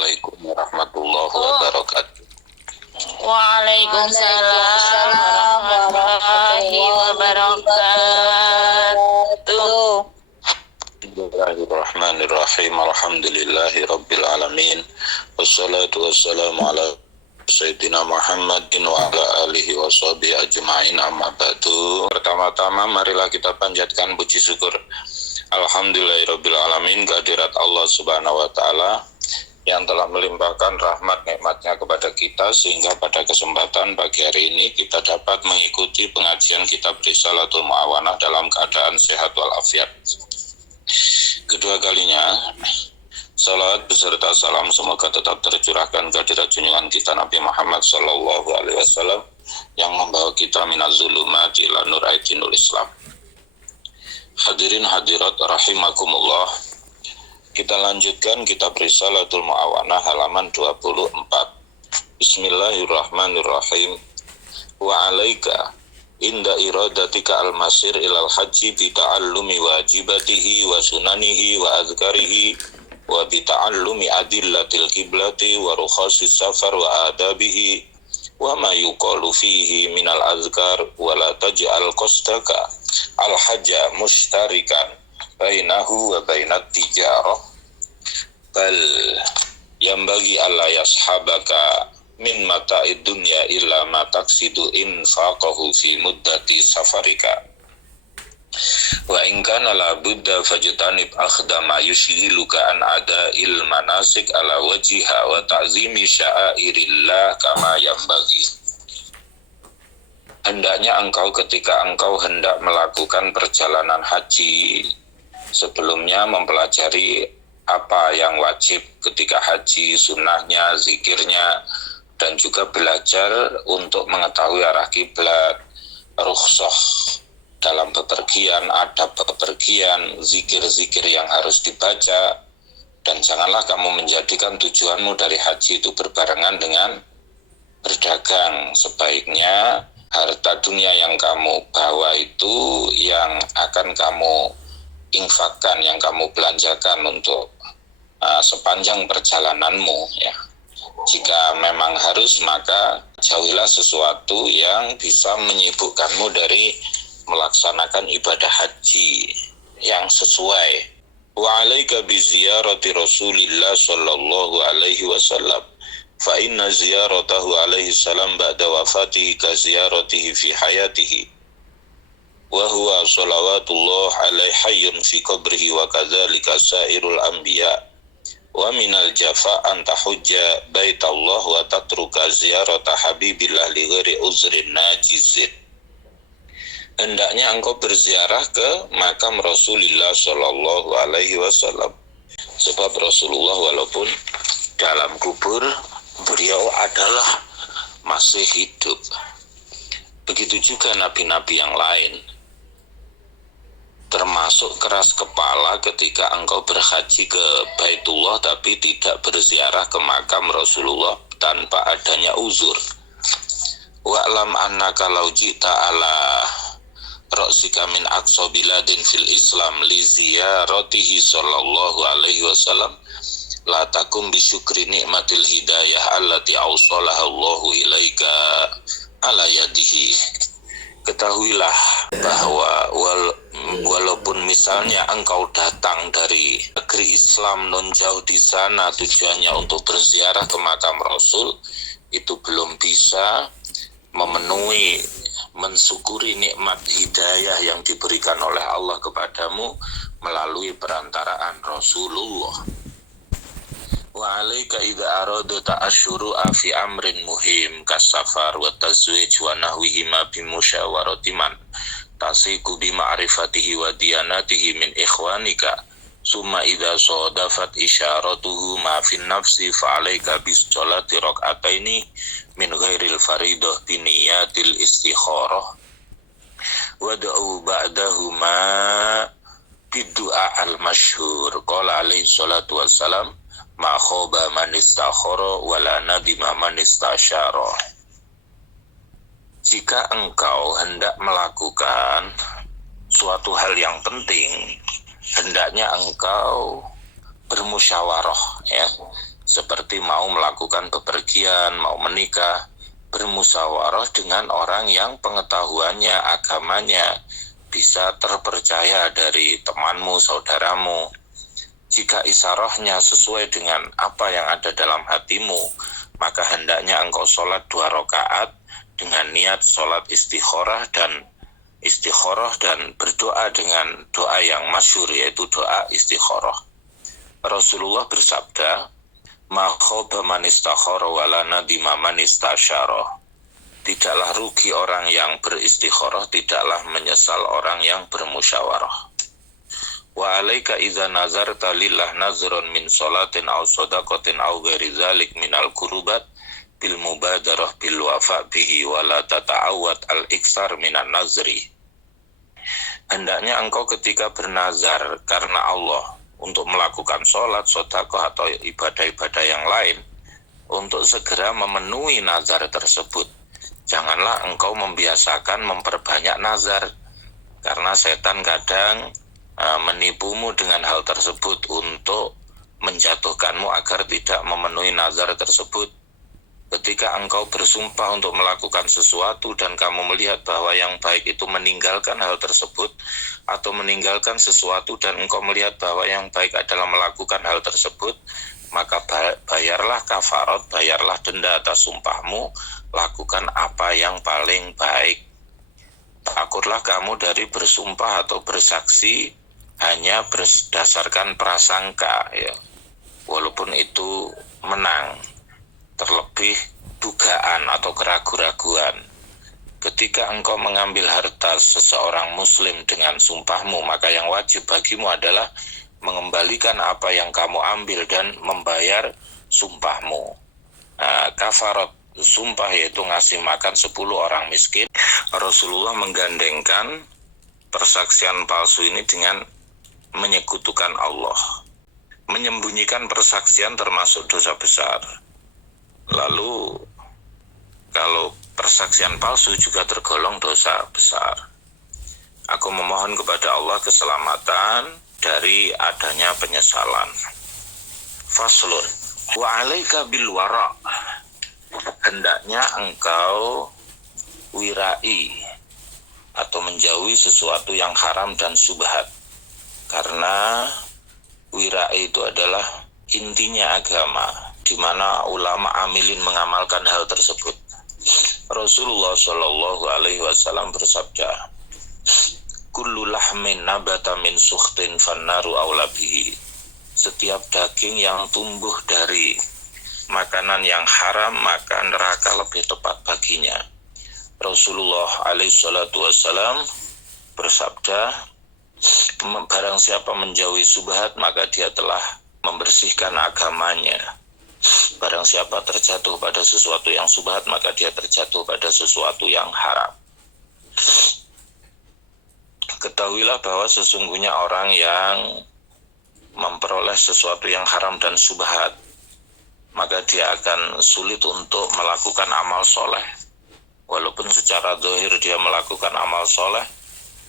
Assalamualaikum warahmatullahi wabarakatuh. Waalaikumsalam warahmatullahi wabarakatuh. Bismillahirrahmanirrahim. Alhamdulillahi rabbil alamin. Wassalatu wassalamu ala Sayyidina Muhammadin wa ala alihi wa sahbihi ajma'in, amma ba'du. Pertama-tama marilah kita panjatkan puji syukur Alhamdulillahirabbil alamin kehadirat Allah Subhanahu wa taala yang telah melimpahkan rahmat nikmatnya kepada kita sehingga pada kesempatan pagi hari ini kita dapat mengikuti pengajian kitab Risalatul Mu'awanah dalam keadaan sehat walafiat. Kedua kalinya, salawat beserta salam semoga tetap tercurahkan kehadirat junjungan kita Nabi Muhammad SAW yang membawa kita minaz zulumati ila nur ainul Islam. Hadirin hadirat rahimakumullah. Kita lanjutkan kitab Risalatul Mu'awanah halaman 24. Bismillahirrahmanirrahim. Wa alaika inda iradatika al-masir ilal haji bi ta'allumi wajibatihi wa sunanihi wa azkarihi wa bi ta'allumi adillatil qiblati wa rukhasis safar wa adabihi wa ma yuqalu fihi minal azkar wa la taj'al qasdaka al-hajja mushtarikan bainahu wa bainat tijarah bal yambagi alla yashabaka min mata'id dunya illa ma taqsidu infaqahu fi muddati safarika wa in kana la budda fajtanib akhdama yushghiluka an ada'il manasik ala wajhiha wa ta'zimi sya'airillah kama yambagi. Hendaknya engkau ketika engkau hendak melakukan perjalanan haji sebelumnya mempelajari apa yang wajib ketika haji, sunnahnya, zikirnya, dan juga belajar untuk mengetahui arah kiblat, rukhsah dalam bepergian, adab bepergian, zikir-zikir yang harus dibaca, dan janganlah kamu menjadikan tujuanmu dari haji itu berbarengan dengan berdagang. Sebaiknya harta dunia yang kamu bawa itu yang akan kamu infakkan, yang kamu belanjakan untuk sepanjang perjalananmu ya. Jika memang harus, maka jauhilah sesuatu yang bisa menyibukkanmu dari melaksanakan ibadah haji yang sesuai. Wa alaika bi ziyarati Rasulillah sallallahu alaihi wasallam fa inna ziyaratahu alaihi salam ba'da wafatihi ka ziyaratihi fi hayatihi wa huwa salawatullah alaihi hayyun fi qabrihi wa kadzalika sairul anbiya wa minal jafa anta hujja baitallah wa tatruka ziyarata habibillah li ghairi uzrin najizin. Hendaknya engkau berziarah ke makam Rasulullah sallallahu alaihi wasallam, sebab Rasulullah walaupun dalam kubur beliau adalah masih hidup. Begitu juga nabi-nabi yang lain. Termasuk keras kepala ketika engkau berhaji ke Baitullah tapi tidak berziarah ke makam Rasulullah tanpa adanya uzur. Wa'lam annaka law ji'ta ala ra'sika min aqsa biladin fil Islam li ziyaratihi sallallahu alaihi wasallam la takum bi syukri nikmatil hidayah allati awsalaha Allahu ilaika ala yadihi. Ketahuilah bahwa walaupun misalnya engkau datang dari negeri Islam non jauh di sana tujuannya untuk berziarah ke makam Rasul, itu belum bisa memenuhi, mensyukuri nikmat hidayah yang diberikan oleh Allah kepadamu melalui perantaraan Rasulullah. Wa alaika idza aradta asyuru'a fi amrin muhim kasafar wa tazwij wa nahwihima bi musyawarati man tasiku bi ma'rifatihi wa diyanatihi min ikhwanika summa idza sadafat isyaratuhu ma fi nafsi fa alaika bis sholati rak'ataini min ghairil faridah bi niyatil istikharah wa da'u ba'dahuma bid-du'a al-masyhur qala alaihi salatu wassalam ma khoba man istakhara wala nadima man istasyara. Jika engkau hendak melakukan suatu hal yang penting, hendaknya engkau bermusyawarah ya, seperti mau melakukan bepergian, mau menikah, bermusyawarah dengan orang yang pengetahuannya, agamanya bisa terpercaya dari temanmu, saudaramu. Jika isyarahnya sesuai dengan apa yang ada dalam hatimu, maka hendaknya engkau sholat 2 rakaat dengan niat sholat istikharah dan berdoa dengan doa yang masyhur, yaitu doa istikharah. Rasulullah bersabda, "Ma khaba man istakhara wa la nadima man istasyara." Tidaklah rugi orang yang beristikharah, tidaklah menyesal orang yang bermusyawarah. Wa alaika idza nazarta lillah nazrun min salatin aw shadaqatin aw ghairi dzalik minal qurubat bil mubadarah bil wafa bihi wa la tata'awwad al iksar minan nazri. Hendaknya engkau ketika bernazar karena Allah untuk melakukan sholat, sedekah atau ibadah-ibadah yang lain, untuk segera memenuhi nazar tersebut. Janganlah engkau membiasakan memperbanyak nazar, karena setan kadang menipumu dengan hal tersebut untuk menjatuhkanmu agar tidak memenuhi nazar tersebut. Ketika engkau bersumpah untuk melakukan sesuatu dan kamu melihat bahwa yang baik itu meninggalkan hal tersebut, atau meninggalkan sesuatu dan engkau melihat bahwa yang baik adalah melakukan hal tersebut, maka bayarlah kafarat, bayarlah denda atas sumpahmu, lakukan apa yang paling baik. Takutlah kamu dari bersumpah atau bersaksi hanya berdasarkan prasangka, ya, walaupun itu menang, terlebih dugaan atau keraguan-raguan. Ketika engkau mengambil harta seseorang muslim dengan sumpahmu, maka yang wajib bagimu adalah mengembalikan apa yang kamu ambil dan membayar sumpahmu. Kafarat sumpah yaitu ngasih makan 10 orang miskin. Rasulullah menggandengkan persaksian palsu ini dengan menyekutukan Allah. Menyembunyikan persaksian termasuk dosa besar. Lalu kalau persaksian palsu juga tergolong dosa besar. Aku memohon kepada Allah keselamatan dari adanya penyesalan. Faslun. Wa alaika bil wara'. Hendaknya engkau wirai atau menjauhi sesuatu yang haram dan syubhat. Karena wirai itu adalah intinya agama, di mana ulama amilin mengamalkan hal tersebut. Rasulullah Shallallahu Alaihi Wasallam bersabda, "Kullu lahmin nabata min sukhtin fannaru aula bihi." Setiap daging yang tumbuh dari makanan yang haram, maka neraka lebih tepat baginya. Rasulullah Alaihi Wasallam bersabda, barang siapa menjauhi subhat, maka dia telah membersihkan agamanya. Barang siapa terjatuh pada sesuatu yang subhat, maka dia terjatuh pada sesuatu yang haram. Ketahuilah bahwa sesungguhnya orang yang memperoleh sesuatu yang haram dan subhat, maka dia akan sulit untuk melakukan amal soleh. Walaupun secara zahir dia melakukan amal soleh,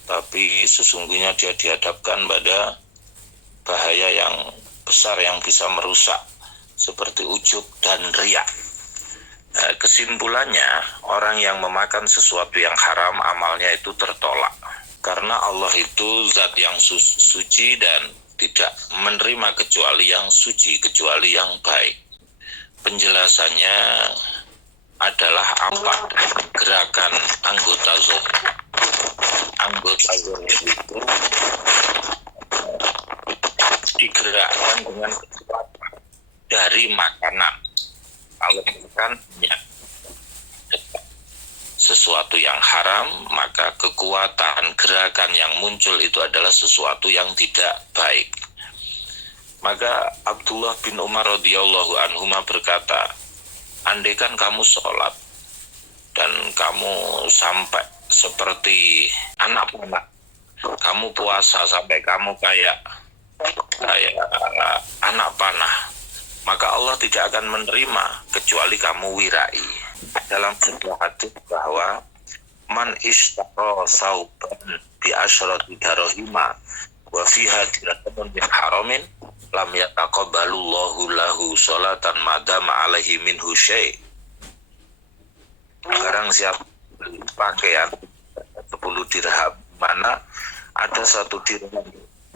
tapi sesungguhnya dia dihadapkan pada bahaya yang besar yang bisa merusak, seperti ujub dan riya. Kesimpulannya, orang yang memakan sesuatu yang haram, amalnya itu tertolak. Karena Allah itu zat yang suci dan tidak menerima kecuali yang suci, kecuali yang baik. Penjelasannya adalah apa? Gerakan anggota zahir. Anggota zahir itu digerakkan dengan kekuatan dari makanan. Kalau makannya sesuatu yang haram, maka kekuatan gerakan yang muncul itu adalah sesuatu yang tidak baik. Maka Abdullah bin Umar radhiyallahu anhuma berkata, andaikan kamu sholat dan kamu sampai seperti anak panah, kamu puasa sampai kamu kayak anak panah, maka Allah tidak akan menerima kecuali kamu wirai. Dalam sebuah hadis bahwa man ishtara sauban bi asyrati darahima wa fiha dirhamun min haramin lam yataqabbalullahu lahu sholatan madama alaihi minhu syai'. Barang siapa beli pakaian 10 dirham, mana ada 1 dirham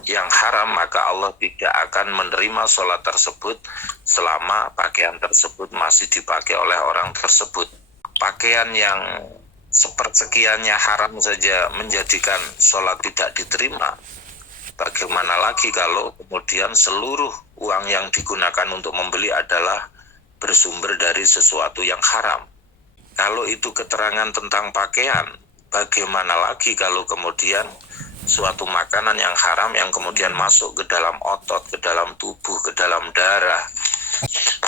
yang haram, maka Allah tidak akan menerima sholat tersebut selama pakaian tersebut masih dipakai oleh orang tersebut. Pakaian yang sepersekiannya haram saja menjadikan sholat tidak diterima, bagaimana lagi kalau kemudian seluruh uang yang digunakan untuk membeli adalah bersumber dari sesuatu yang haram. Kalau itu keterangan tentang pakaian, bagaimana lagi kalau kemudian suatu makanan yang haram yang kemudian masuk ke dalam otot, ke dalam tubuh, ke dalam darah.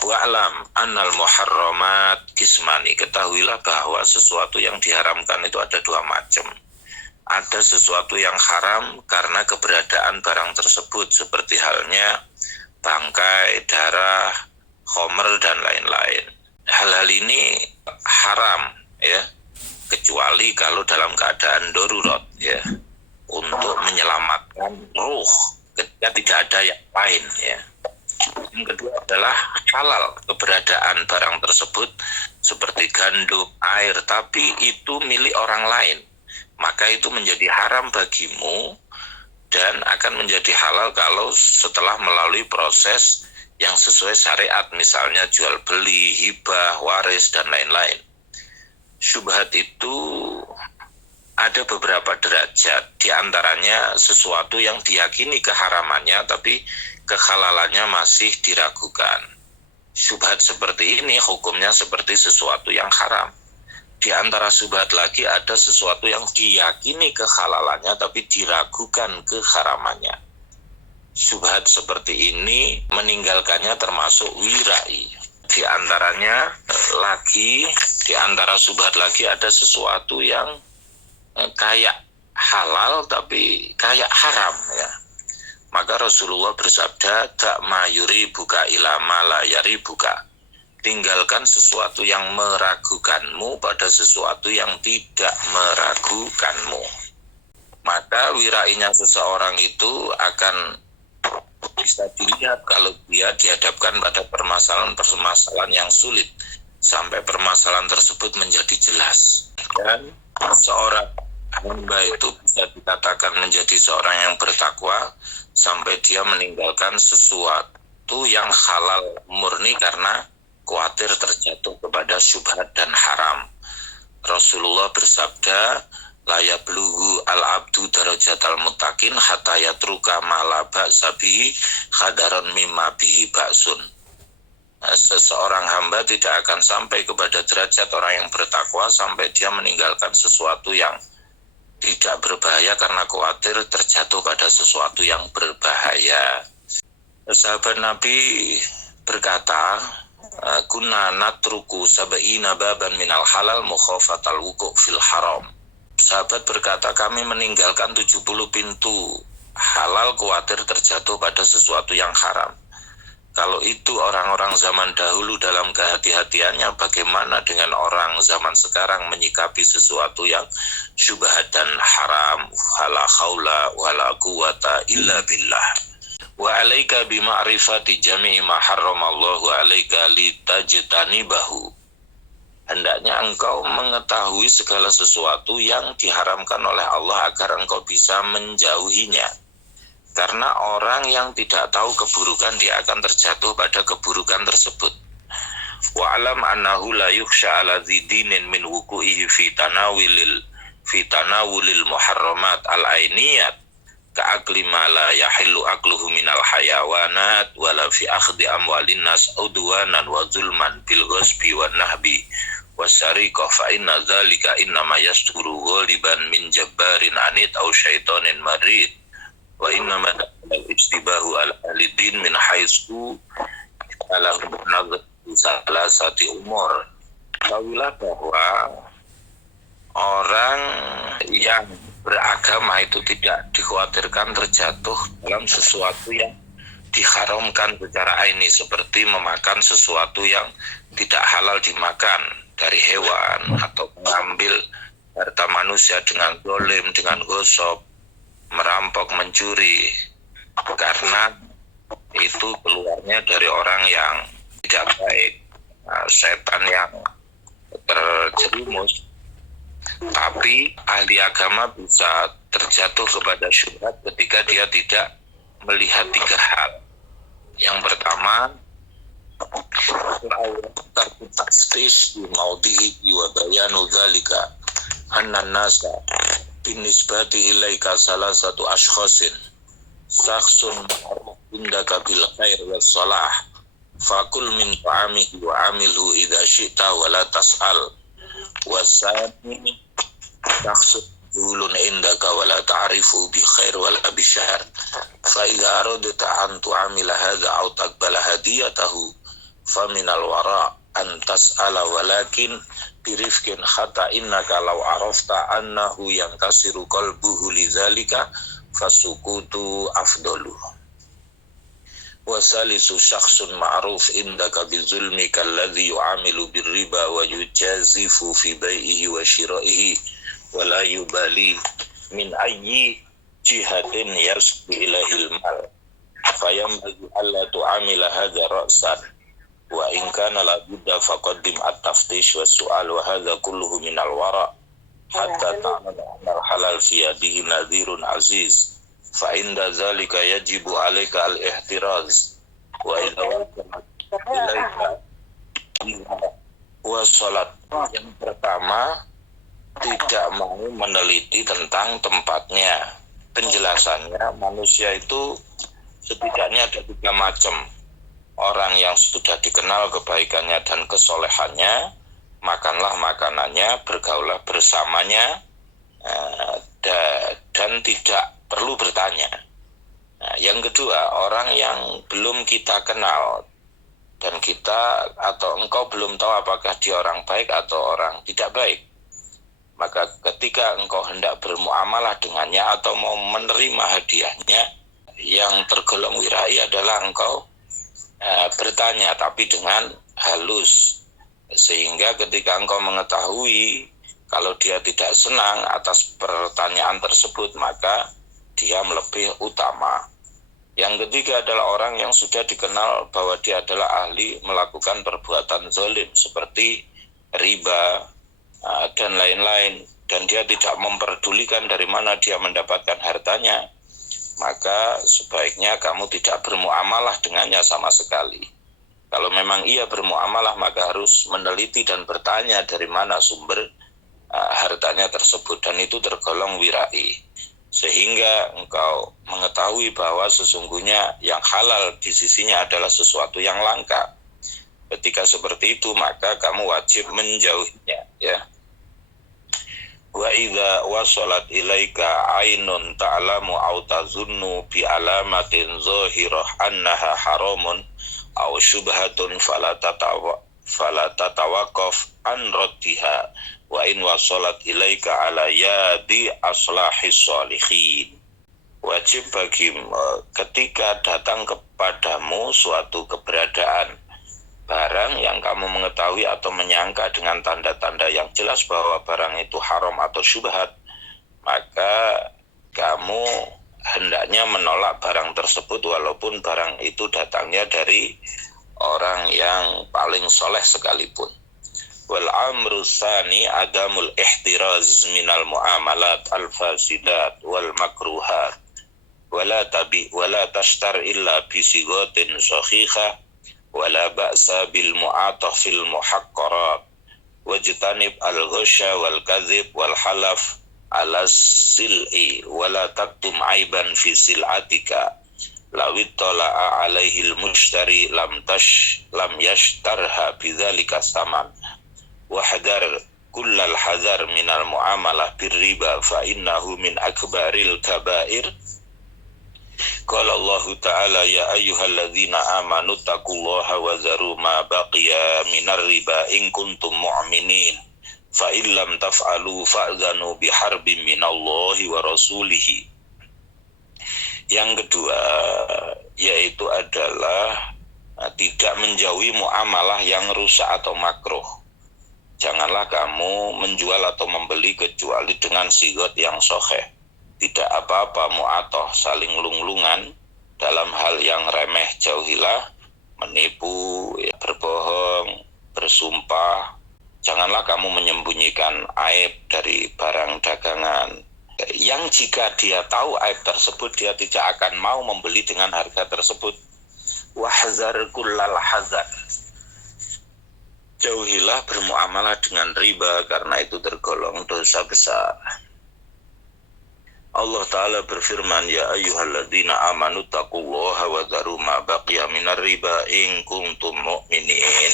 Wa'lam annal muharramat kismani. Ketahuilah bahwa sesuatu yang diharamkan itu ada 2 macam. Ada sesuatu yang haram karena keberadaan barang tersebut, seperti halnya bangkai, darah, khomer, dan lain-lain. Hal-hal ini haram, ya, kecuali kalau dalam keadaan darurat, ya, untuk menyelamatkan ruh ketika tidak ada yang lain, ya. Yang kedua adalah halal keberadaan barang tersebut seperti gandum, air, tapi itu milik orang lain, maka itu menjadi haram bagimu dan akan menjadi halal kalau setelah melalui proses yang sesuai syariat, misalnya jual beli, hibah, waris, dan lain-lain. Syubhat itu ada beberapa derajat, di antaranya sesuatu yang diyakini keharamannya tapi kehalalannya masih diragukan. Syubhat seperti ini hukumnya seperti sesuatu yang haram. Di antara syubhat lagi ada sesuatu yang diyakini kehalalannya tapi diragukan keharamannya. Syubhat seperti ini meninggalkannya termasuk wirai. Di antaranya lagi, di antara syubhat lagi ada sesuatu yang kayak halal tapi kayak haram, ya. Maka Rasulullah bersabda, "Tak mayuri buka ilama layari buka." Tinggalkan sesuatu yang meragukanmu pada sesuatu yang tidak meragukanmu. Maka wirainya seseorang itu akan bisa dilihat kalau dia dihadapkan pada permasalahan-permasalahan yang sulit sampai permasalahan tersebut menjadi jelas. Dan seorang hamba itu bisa dikatakan menjadi seorang yang bertakwa sampai dia meninggalkan sesuatu yang halal murni karena khawatir terjatuh kepada syubhat dan haram. Rasulullah bersabda, la yablughu al-abdu darajatal muttaqin hatta yatruka ma la ba'sa bihi khadaran mimma bihi ba'sun. Seseorang hamba tidak akan sampai kepada derajat orang yang bertakwa sampai dia meninggalkan sesuatu yang tidak berbahaya karena khawatir terjatuh pada sesuatu yang berbahaya. Sahabat Nabi berkata, kunna natruku sab'ina baban minal halal mukhafatal wuku' fil haram. Sahabat berkata, kami meninggalkan 70 pintu halal khawatir terjatuh pada sesuatu yang haram. Kalau itu orang-orang zaman dahulu dalam kehati-hatiannya, bagaimana dengan orang zaman sekarang menyikapi sesuatu yang syubhat dan haram? Wala haula wala quwata illa billah. Wa alaika bima'rifati jami'i ma harramallahu alaika litajtanibahu. Hendaknya engkau mengetahui segala sesuatu yang diharamkan oleh Allah agar engkau bisa menjauhinya. Karena orang yang tidak tahu keburukan, dia akan terjatuh pada keburukan tersebut. Wa'alam annahu la yukhsha ala dzidinin min wuku'ihi fi tanawulil muharramat al-ainiyat ka'akli ma la yahillu akluhu minal hayawanat wala fi akhdi amwalin nas udwanan wa zulman bil ghasbi wa nahbi wasyariqah fa inna dzalika innama yasturu ghaliban min jabbarin anid aw syaitonin marid wa inna ma al-ijtibahu al-din min haitsu alahum nazar salasati umur. Tahuilah bahwa orang yang beragama itu tidak dikhawatirkan terjatuh dalam sesuatu yang diharamkan secara aini, seperti memakan sesuatu yang tidak halal dimakan dari hewan, atau mengambil harta manusia dengan zalim, dengan gosok, merampok, mencuri, karena itu keluarnya dari orang yang tidak baik, setan yang terjerumus. Tapi ahli agama bisa terjatuh kepada syubhat ketika dia tidak melihat tiga hal. Yang pertama, tastis di maudhihi wa bayanu dzalika anna nasa binisbati ilaika salah satu ashkhasin sakhsun ma'ruf indaka bil khair was salah fakul min ta'amihi wa amilhu idza syi'ta wa la tas'al wasani sakhsun dulun indaka wa la ta'rifu bi khair wa la bi syar fa idza aradta an tu'amila hadza aw taqbala hadiyatahu faminal wara an tas'ala walakin birifkin hatta innaka law arafta annahu yankasiru qalbuhu lidzalika fasukutu afdalu wasalisu syakhsun ma'ruf indaka bizulmi kalladhi yu'amilu birriba wa yujazifu fi bai'ihi wa shira'ihi wa la yubali min ayyi jihatin yasbi ilahil mal fayambagi alla tu'amila hadha ra'san wa in kana la budda faqaddim at-taftish wa su'al wa hadha kulluhu min al-wara hatta ta'ala al-halal fi yadihi nadhirun aziz fa inda zalika yajibu alayka al-ihtiraz wa idza ilaika wa salat. Yang pertama, tidak mau meneliti tentang tempatnya. Penjelasannya, manusia itu setidaknya ada tiga macam. Orang yang sudah dikenal kebaikannya dan kesolehannya, makanlah makanannya, bergaulah bersamanya, dan tidak perlu bertanya. Yang kedua, orang yang belum kita kenal dan kita atau engkau belum tahu apakah dia orang baik atau orang tidak baik. Maka ketika engkau hendak bermuamalah dengannya atau mau menerima hadiahnya, yang tergolong wirai adalah engkau bertanya tapi dengan halus, sehingga ketika engkau mengetahui kalau dia tidak senang atas pertanyaan tersebut maka dia lebih utama. Yang ketiga adalah orang yang sudah dikenal bahwa dia adalah ahli melakukan perbuatan zalim seperti riba dan lain-lain, dan dia tidak memperdulikan dari mana dia mendapatkan hartanya, maka sebaiknya kamu tidak bermuamalah dengannya sama sekali. Kalau memang ia bermuamalah, maka harus meneliti dan bertanya dari mana sumber hartanya tersebut, dan itu tergolong wirai. Sehingga engkau mengetahui bahwa sesungguhnya yang halal di sisinya adalah sesuatu yang langka. Ketika seperti itu, maka kamu wajib menjauhinya, ya. Wa idza wasalat ilaika ainun ta'lamu aw tazunnu bi alamatin zahirah annaha haramun aw syubhatun fala tatawaqaf an raddiha wa in wasalat ilaika ala yadi aslahis sholihin. Wajib bagimu ketika datang kepadamu suatu keberadaan barang yang kamu mengetahui atau menyangka dengan tanda-tanda yang jelas bahwa barang itu haram atau syubhat, maka kamu hendaknya menolak barang tersebut walaupun barang itu datangnya dari orang yang paling soleh sekalipun. Wal amru tsani adamul ihtiraz minal muamalat al fasidat wal makruhat wala tashtar illa bi sigatin sahiha wala ba'sa bil mu'atah fil muhaqqarat wajtanib al-ghusya wal kadhib wal halaf ala sil'i wala taktum aiban fi sil'atika lawit tala'a alaihi al-mushtari lam yashtarha bidzalika saman wahdar kullal hadar minal muamalah birriba fa innahu min akbaril kabair. Qala Allah Ta'ala ya ayyuhalladzina amanu taqullaha wa zaru ma baqiya minar riba in kuntum mu'minin fa in lam taf'alu fa'zanu biharbin minallahi wa rasulihi. Yang kedua yaitu adalah tidak menjauhi muamalah yang rusak atau makruh. Janganlah kamu menjual atau membeli kecuali dengan sigot yang sahih. Tidak apa-apa mu'atoh, saling lung-lungan, dalam hal yang remeh jauhilah menipu, ya, berbohong, bersumpah. Janganlah kamu menyembunyikan aib dari barang dagangan yang jika dia tahu aib tersebut dia tidak akan mau membeli dengan harga tersebut. Wahzar kullal hazar, jauhilah bermuamalah dengan riba karena itu tergolong dosa besar. Allah Ta'ala berfirman, ya ayyuhalladzina amanu taqullaha wa dharu ma baqiya minar riba in kuntum mu'minin.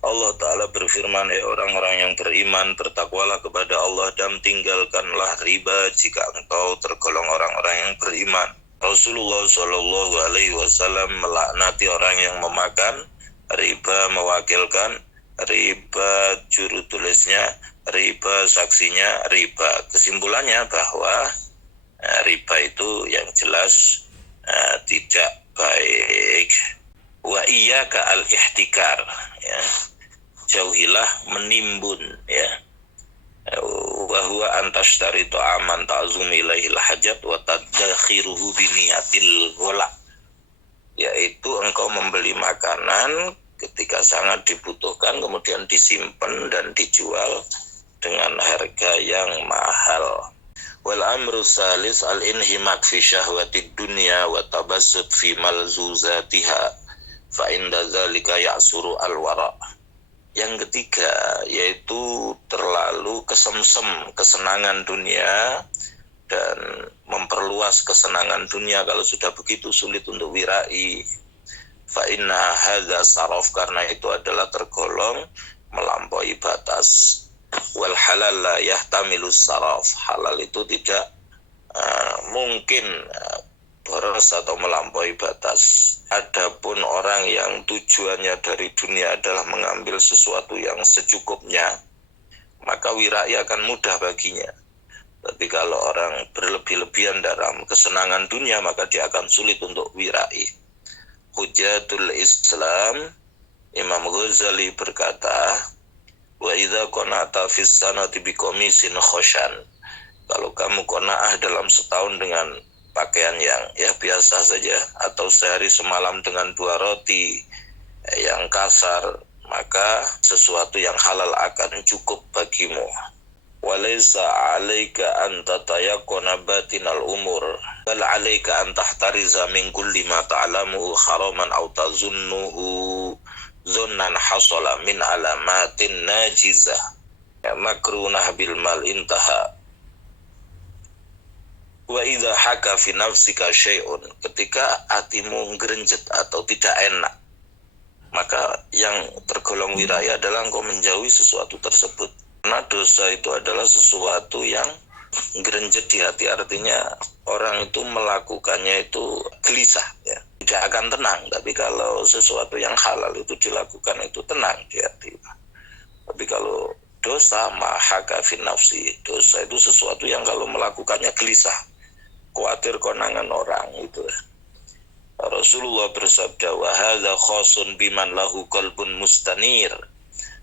Allah Ta'ala berfirman, ya orang-orang yang beriman, bertakwalah kepada Allah dan tinggalkanlah riba jika engkau tergolong orang-orang yang beriman. Rasulullah Shallallahu Alaihi Wasallam melaknati orang yang memakan riba, mewakilkan riba, juru tulisnya riba, saksinya riba. Kesimpulannya bahwa riba itu yang jelas tidak baik. Wa iyyaka al-ihtikar, ya. Jauhilah menimbun, ya. Wa huwa antashtari ta'aman ta'zum ilaihil hajat wa tadakhiruhu biniyatil ghala, yaitu engkau membeli makanan ketika sangat dibutuhkan kemudian disimpan dan dijual dengan harga yang mahal. Wal amru salis al-inhimak fi syahwatid dunya wa tabassut fi malzuzatiha fa inda zalika ya'suru al-wara. Yang ketiga yaitu terlalu kesemsem kesenangan dunia dan memperluas kesenangan dunia. Kalau sudah begitu sulit untuk wirai. Fa inna hadza saraf, karena itu adalah tergolong melampaui batas. Wal halal la yahtamilu saraf, halal itu tidak mungkin boros atau melampaui batas. Adapun orang yang tujuannya dari dunia adalah mengambil sesuatu yang secukupnya, maka wirai akan mudah baginya. Tapi kalau orang berlebih-lebihan dalam kesenangan dunia, maka dia akan sulit untuk wirai. Hujatul Islam Imam Ghazali berkata, wa idza qana'ta fis sanati biqamisin khoshan, kalau kamu qanaah dalam setahun dengan pakaian yang biasa saja, atau sehari semalam dengan 2 roti yang kasar, maka sesuatu yang halal akan cukup bagimu. Walaysa 'alaika an tatayaqana batinal umur bal 'alaika an tahtariza min kulli ma ta'lamuhu haraman aw tazunnuhu dzunnan hasala min alamatin najizah makrunah bil mal intaha. Wa idza haka fi nafsika syai'un, ketika hatimu gerenjet atau tidak enak, maka yang tergolong wiraya adalah engkau menjauhi sesuatu tersebut. Karena dosa itu adalah sesuatu yang gerenjet di hati, artinya orang itu melakukannya itu gelisah, ya. Tidak akan tenang. Tapi kalau sesuatu yang halal itu dilakukan itu tenang di hati. Tapi kalau dosa, mahaka fi nafsi, dosa itu sesuatu yang kalau melakukannya gelisah, khawatir konangan orang itu. Rasulullah bersabda, wa hadza khasun biman lahu qalbun mustanir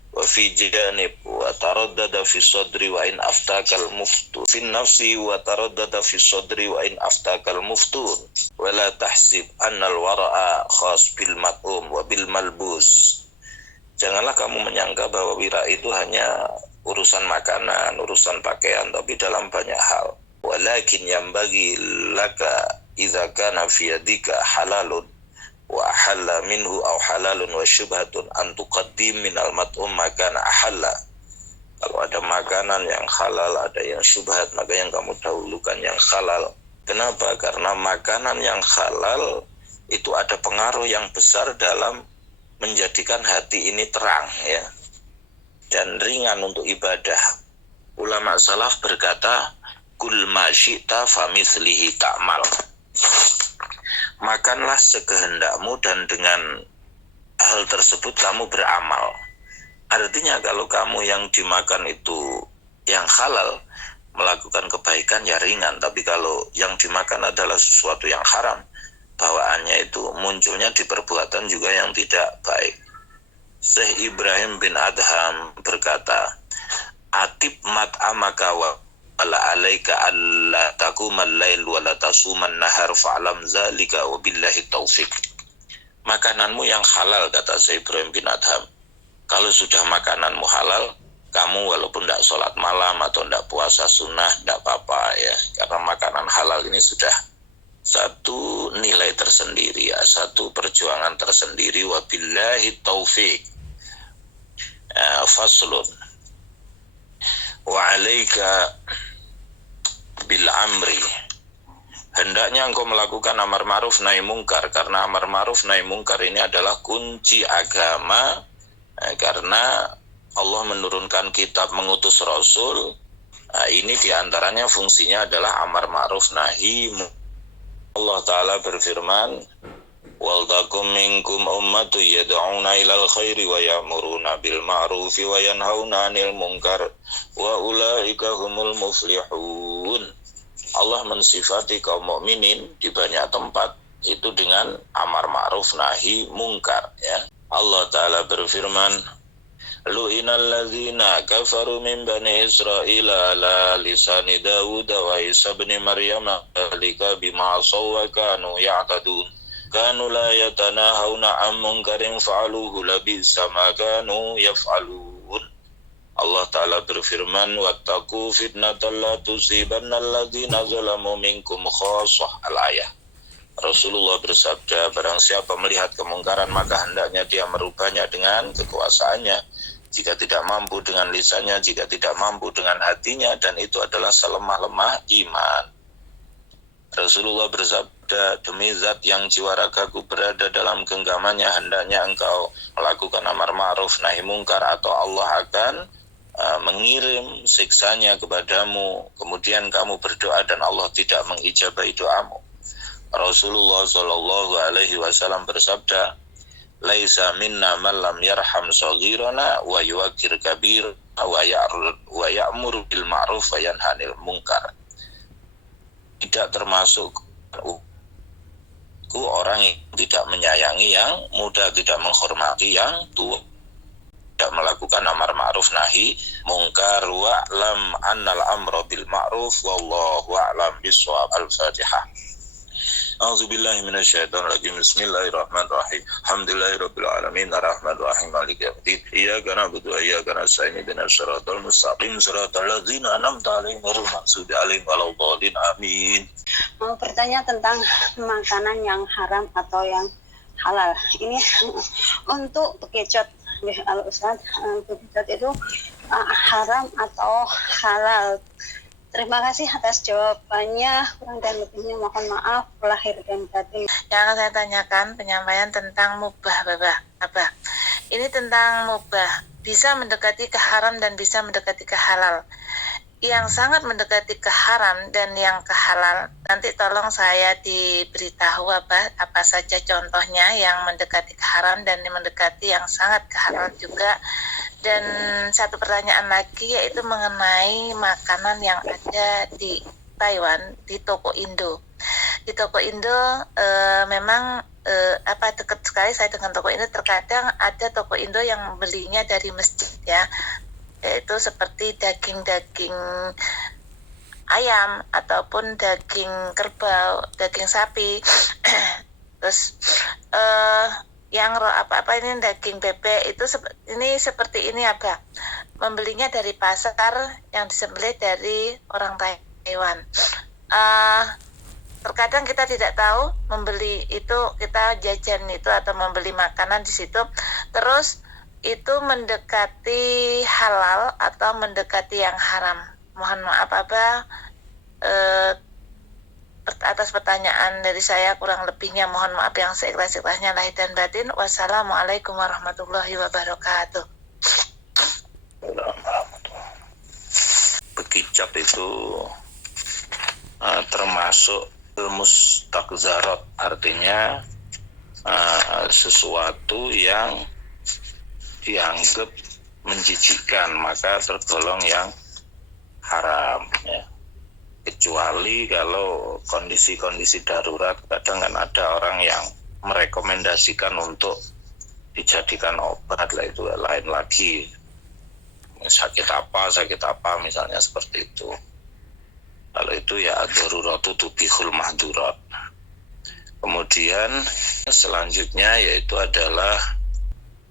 wa fi janib wa taraddada fi sadri wa in aftakal muftu fi nafsi wa taraddada fi sadri wa in aftakal muftun wa la tahsib annal wara'a khas bil mat'um wa bil malbus. Janganlah kamu menyangka bahwa wira itu hanya urusan makanan, urusan pakaian, tapi dalam banyak hal. Walakin yambagi laka idza kana fi yadika halalun wa ahalla minhu aw halalun wa syubhatun an tuqaddim minal mat'um makana ahalla. Kalau ada makanan yang halal, ada yang syubhat, maka yang kamu dahulukan yang halal. Kenapa? Karena makanan yang halal itu ada pengaruh yang besar dalam menjadikan hati ini terang, ya, dan ringan untuk ibadah. Ulama salaf berkata, kul ma syi'ta famithlihi ta'mal. Makanlah sekehendakmu dan dengan hal tersebut kamu beramal. Artinya kalau kamu yang dimakan itu yang halal, melakukan kebaikan ya ringan. Tapi kalau yang dimakan adalah sesuatu yang haram, bawaannya itu munculnya di perbuatan juga yang tidak baik. Syekh Ibrahim bin Adham berkata, atib mat'amaka wa alaika alla taqumal lail wa la tasuman nahar fa'lam zalika wa billahi taufiq. Makananmu yang halal, kata Syekh Ibrahim bin Adham. Kalau sudah makananmu halal, kamu walaupun tidak sholat malam atau tidak puasa sunnah, tidak apa-apa ya. Karena makanan halal ini sudah satu nilai tersendiri ya, satu perjuangan tersendiri. Wabillahi taufik. Faslun. Wa alaika bil amri. Hendaknya engkau melakukan amar ma'ruf nahi mungkar, karena amar ma'ruf nahi mungkar ini adalah kunci agama. Karena Allah menurunkan kitab, mengutus Rasul. Ini diantaranya fungsinya adalah amar ma'ruf nahi mungkar. Allah Ta'ala berfirman, wal takum minkum ummatu yad'una ilal khairi wa ya'muruna bil ma'rufi wa yanhauna 'anil munkar wa ulaika humul muflihun. Allah mensifati kaum mukminin di banyak tempat itu dengan amar ma'ruf nahi mungkar ya. Allah Ta'ala berfirman, lu'inal ladzina kafaru min bani Israila ala lisani Dawud wa Isa bin Maryam dzalika bima asaw wa kanu ya'tadun kanu la yatanahawna 'an munkarin fa'aluhu labisa ma kanu yaf'alun. Allah Ta'ala berfirman, wattaqu fitnatan la tusibanna alladzina zalamu minkum khassah. Al-ayah. Rasulullah bersabda, barang siapa melihat kemungkaran maka hendaknya dia merubahnya dengan kekuasaannya. Jika tidak mampu dengan lisannya, jika tidak mampu dengan hatinya, dan itu adalah selemah-lemah iman. Rasulullah bersabda, demi zat yang jiwa ragaku berada dalam genggamannya, hendaknya engkau melakukan amar ma'ruf nahi mungkar, atau Allah akan mengirim siksanya kepadamu, kemudian kamu berdoa dan Allah tidak mengijabahi doamu. Rasulullah Shallallahu Alaihi Wasallam bersabda, laisa minna man lam yarham saghirana wa yuwaqqir kabir wa ya'muru bil ma'ruf wa yanha 'anil munkar. Tidak termasuk orang yang tidak menyayangi yang muda, tidak menghormati yang tua, tidak melakukan amar ma'ruf nahi mungkar. Wa lam annal amra bil ma'ruf wallahu a'lam bissawab. Al-Fatihah. A'udzubillahi minasyaitonir rajim. Bismillahirrahmanirrahim. Alhamdulillahirabbil alamin arrahmanir rahim maliki yaumiddin. Iyyaka na'budu wa iyyaka nasta'in ihdinas siratal mustaqim siratal ladzina an'amta 'alaihim ghairil maghdubi alaihim waladdallin. Amin. Mau bertanya tentang makanan yang haram atau yang halal. Ini untuk bekecot. Kalau Ustaz, bekecot itu haram atau halal? Terima kasih atas jawabannya. Kurang dan lebihnya mohon maaf lahir dan batin. Yang akan saya tanyakan penyampaian tentang mubah, Abah. Ini tentang mubah, bisa mendekati ke haram dan bisa mendekati ke halal. Yang sangat mendekati ke haram dan yang ke halal, nanti tolong saya diberitahu apa saja contohnya yang mendekati ke haram dan mendekati yang sangat ke halal juga. Dan satu pertanyaan lagi, yaitu mengenai makanan yang ada di Taiwan, di toko Indo. Di toko Indo memang dekat sekali saya dengan toko Indo. Terkadang ada toko Indo yang belinya dari masjid ya, yaitu seperti daging-daging ayam ataupun daging kerbau, daging sapi. Terus yang apa-apa ini daging bebek itu ini seperti ini Abah. Membelinya dari pasar yang disembelih dari orang Taiwan. Terkadang kita tidak tahu membeli itu, kita jajan itu atau membeli makanan di situ, terus itu mendekati halal atau mendekati yang haram. Mohon maaf Abah atas pertanyaan dari saya, kurang lebihnya mohon maaf yang seikhlas-ikhlasnya lahir dan batin. Wassalamualaikum warahmatullahi wabarakatuh. Bekicot itu termasuk mustaqzarat, artinya sesuatu yang dianggap menjijikkan, maka tergolong yang haram ya. Kecuali kalau kondisi-kondisi darurat, kadang kan ada orang yang merekomendasikan untuk dijadikan obat lah, itu lain lagi. Sakit apa misalnya seperti itu. Kalau itu ya ad-daruratu tubihul mahdurat. Kemudian selanjutnya yaitu adalah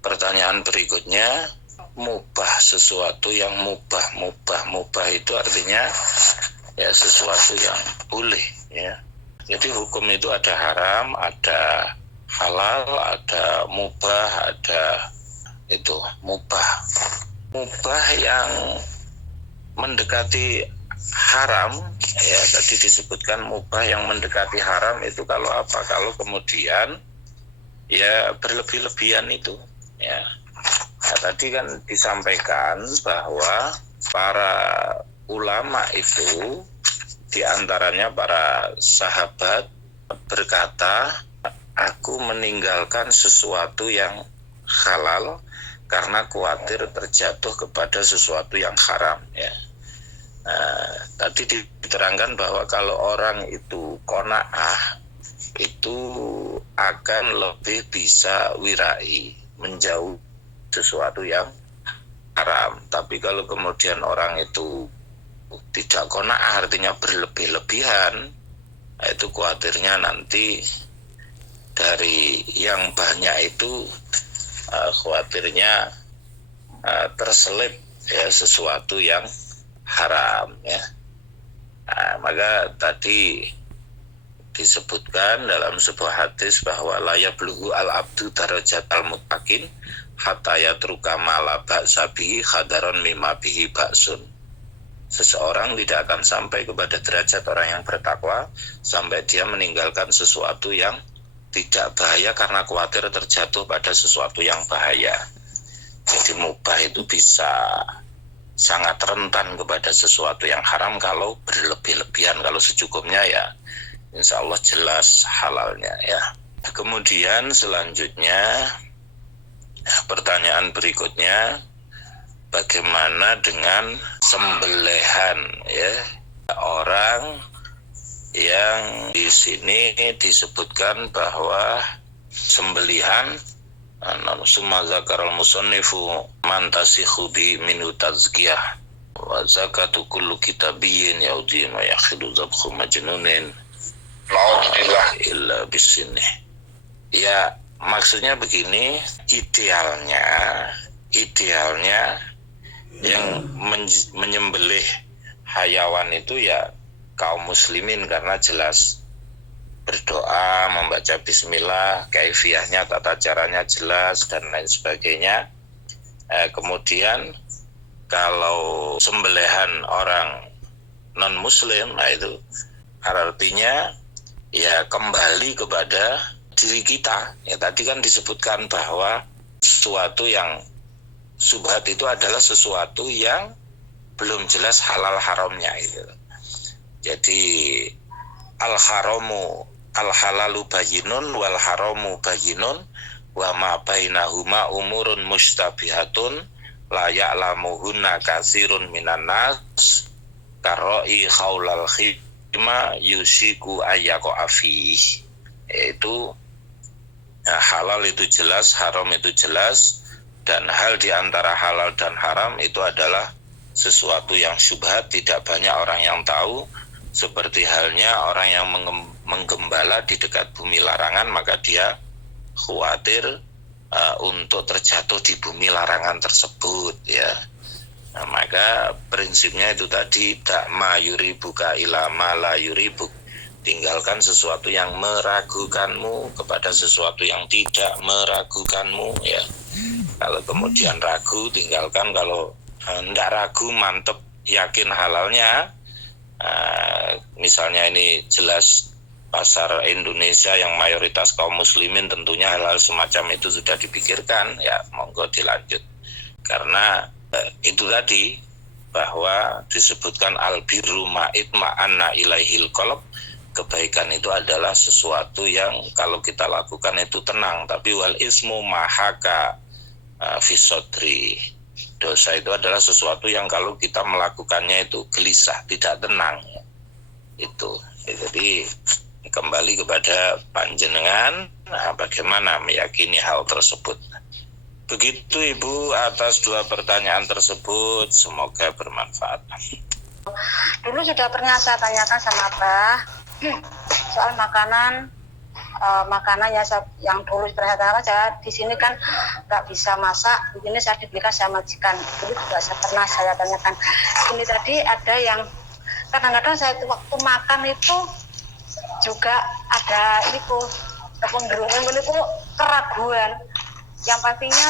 pertanyaan berikutnya, mubah, sesuatu yang mubah itu artinya ya sesuatu yang boleh ya. Jadi hukum itu ada haram, ada halal, ada mubah, ada itu mubah. Mubah yang mendekati haram ya, tadi disebutkan mubah yang mendekati haram itu kalau apa? Kalau kemudian ya berlebih-lebihan itu ya. Nah, tadi kan disampaikan bahwa para ulama itu diantaranya para sahabat berkata, aku meninggalkan sesuatu yang halal karena khawatir terjatuh kepada sesuatu yang haram ya. Nah, tadi diterangkan bahwa kalau orang itu qanaah itu akan lebih bisa wirai, menjauh sesuatu yang haram. Tapi kalau kemudian orang itu tidak qanaah, artinya berlebih-lebihan, itu khawatirnya nanti dari yang banyak itu khawatirnya terselip ya sesuatu yang haram ya. Nah, maka tadi disebutkan dalam sebuah hadis bahwa la yablughu al-abdu darajatal muttaqin hatta yatruka ma la ba'sa bihi khadaron mimma bihi ba'sun. Seseorang tidak akan sampai kepada derajat orang yang bertakwa sampai dia meninggalkan sesuatu yang tidak bahaya karena khawatir terjatuh pada sesuatu yang bahaya. Jadi mubah itu bisa sangat rentan kepada sesuatu yang haram kalau berlebih-lebihan. Kalau secukupnya ya insya Allah jelas halalnya ya. Kemudian selanjutnya pertanyaan berikutnya, bagaimana dengan sembelihan ya orang yang di sini disebutkan bahwa sembelihan summa zakaral musannifu man tasikhu bi minhu tazkiyah wa zakatu kullu kitabiyyin yaudi ma yakhidu zabkhu majnunin la'udillah illa bisinni. Ya maksudnya begini, idealnya yang menyembelih hayawan itu ya kaum muslimin karena jelas berdoa, membaca bismillah, kaifiyahnya, tata caranya jelas dan lain sebagainya. Kemudian kalau sembelihan orang non muslim, nah itu artinya ya kembali kepada diri kita. Ya tadi kan disebutkan bahwa sesuatu yang subhat itu adalah sesuatu yang belum jelas halal haramnya itu. Jadi al-halalu bayyinun wal haramu bayyinun wa ma bainahuma umurun mustabihatun la ya'lamuhunna katsirun minan nas karoi khaulal khima yusiku ayyaqo afih. Yaitu halal itu jelas, haram itu jelas, dan hal di antara halal dan haram itu adalah sesuatu yang syubhat, tidak banyak orang yang tahu. Seperti halnya orang yang menggembala di dekat bumi larangan, maka dia khawatir untuk terjatuh di bumi larangan tersebut ya. Nah, maka prinsipnya itu tadi dakma yuribuka ila ma la yuribuk. Tinggalkan sesuatu yang meragukanmu kepada sesuatu yang tidak meragukanmu ya. Kalau kemudian ragu, tinggalkan. Kalau tidak ragu, mantep, yakin halalnya. Misalnya ini jelas pasar Indonesia yang mayoritas kaum muslimin, tentunya hal-hal semacam itu sudah dipikirkan ya, monggo dilanjut. Karena itu tadi bahwa disebutkan albirru ma'itma'anna ilaihil qalb, kebaikan itu adalah sesuatu yang kalau kita lakukan itu tenang. Tapi wal ismu mahaka fisodri, dosa itu adalah sesuatu yang kalau kita melakukannya itu gelisah, tidak tenang ya. Itu jadi kembali kepada panjenengan, bagaimana meyakini hal tersebut. Begitu Ibu atas dua pertanyaan tersebut, semoga bermanfaat. Dulu sudah pernah saya tanyakan sama Abah soal makanan, makanannya yang dulu perhatian saya di sini kan nggak bisa masak, di sini saya dibelikan sama majikan. Dulu juga pernah saya tanyakan. Ini tadi ada yang kadang-kadang saya waktu makan itu juga ada itu kependeruan itu keraguan. Yang pastinya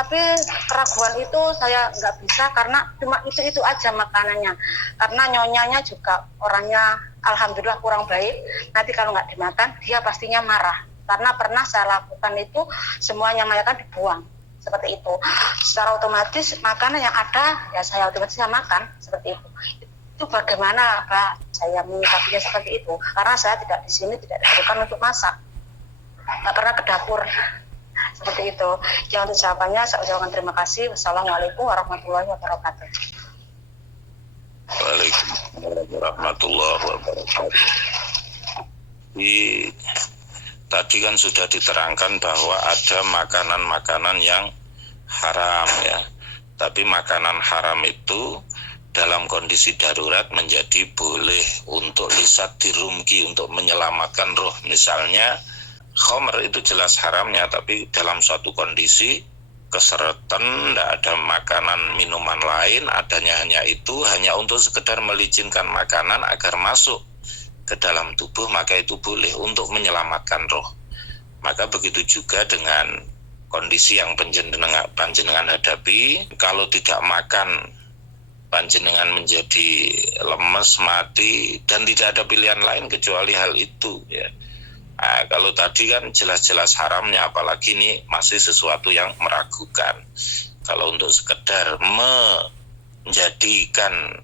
tapi keraguan itu saya nggak bisa karena cuma itu aja makanannya, karena nyonyanya juga orangnya alhamdulillah kurang baik. Nanti kalau nggak dimakan dia pastinya marah, karena pernah saya lakukan itu semuanya makan dibuang seperti itu. Secara otomatis makanan yang ada ya saya otomatis makan seperti itu. Itu bagaimana Pak saya menyikapinya seperti itu, karena saya tidak di sini tidak diperlukan untuk masak, nggak pernah ke dapur. Seperti itu. Yang untuk jawabannya saya ucapkan terima kasih. Wassalamualaikum warahmatullahi wabarakatuh. Waalaikumsalam warahmatullahi wabarakatuh. Tadi kan sudah diterangkan bahwa ada makanan-makanan yang haram ya. Tapi makanan haram itu dalam kondisi darurat menjadi boleh untuk lisat dirumki, untuk menyelamatkan roh. Misalnya khamr itu jelas haramnya, tapi dalam suatu kondisi keseretan, tidak ada makanan minuman lain, adanya hanya itu, hanya untuk sekedar melicinkan makanan agar masuk ke dalam tubuh, maka itu boleh untuk menyelamatkan roh. Maka begitu juga dengan kondisi yang panjenengan hadapi, kalau tidak makan panjenengan menjadi lemes, mati, dan tidak ada pilihan lain kecuali hal itu ya. Nah, kalau tadi kan jelas-jelas haramnya, apalagi ini masih sesuatu yang meragukan. Kalau untuk sekedar menjadikan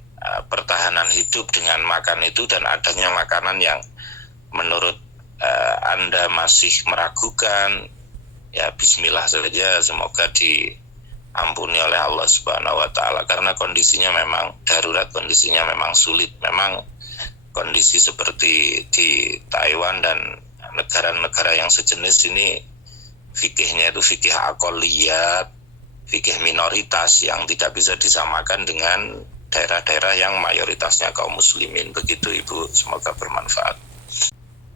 pertahanan hidup dengan makan itu dan adanya makanan yang menurut Anda masih meragukan, ya bismillah saja, semoga diampuni oleh Allah Subhanahu wa taala, karena kondisinya memang darurat, kondisinya memang sulit. Memang kondisi seperti di Taiwan dan negara-negara yang sejenis ini fikihnya itu fikih aqalliyat, fikih minoritas yang tidak bisa disamakan dengan daerah-daerah yang mayoritasnya kaum muslimin. Begitu Ibu, semoga bermanfaat.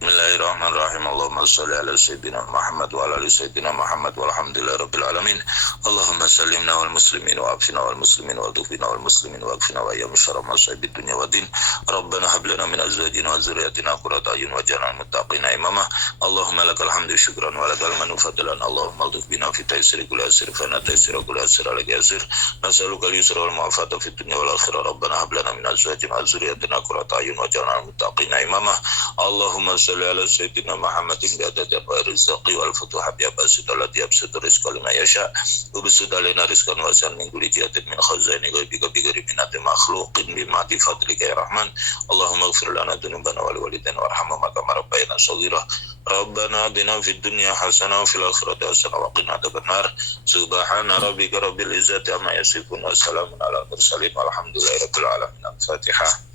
Bismillahirrahmanirrahim. Allahumma sholli ala sayyidina Muhammad wa ala ali sayyidina Muhammad walhamdulillahi rabbil alamin. Allahumma sallimna wal muslimin wa afina wal muslimin wa dhufina wal muslimin wa afina wa ayyam syarra masa'ibid dunya wa din. Rabbana hab lana min azwajina wa dzurriyyatina qurrata a'yun waj'alna muttaqina imama. Allahumma lakal hamdu syukran wa lakal manu fadlan. Allahumma alduf bina fi taysiri kulli asir fa na taysira kulli asir ala yasir. Nas'aluka al-yusra wal mu'afata fid dunya wal akhirah. Rabbana hab lana min azwajina wa dzurriyyatina qurrata a'yun waj'alna muttaqina imama. Allahumma salli ala sayyidina Muhammadin bi'adadi anwa'ir rizqi wal futuhat ya basidul ladzi yabsutu rizqa liman yasha wa bisud alaina rizqan wasi'an min kulli jihatin min khazaini ghaibika bi ghairi minati makhluqin bi ma'ti fadlika ya rahman. Allahumma ighfir lana dhunubana wa liwalidayna warhamhuma kama rabbayana shaghira. Rabbana atina fid dunya hasanah wa fil akhirati hasanah wa qina adzabannar. Subhana rabbika rabbil izzati amma yasifun wa salamun alal mursalin walhamdulillahi rabbil alamin. Al-Fatihah.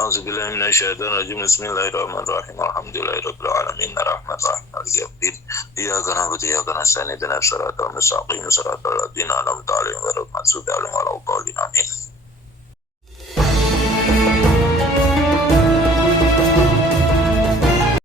A'udzubillahi minasyaitonir rajim. Bismillahirrahmanirrahim. Alhamdulillahirabbil alamin. Arrahmanirrahim. Maliki yaumiddin. Iyyaka na'budu wa iyyaka nasta'in. Ihdinas siratal mustaqim. Siratal ladzina an'amta 'alaihim ghairil maghdubi 'alaihim waladdallin. Amin.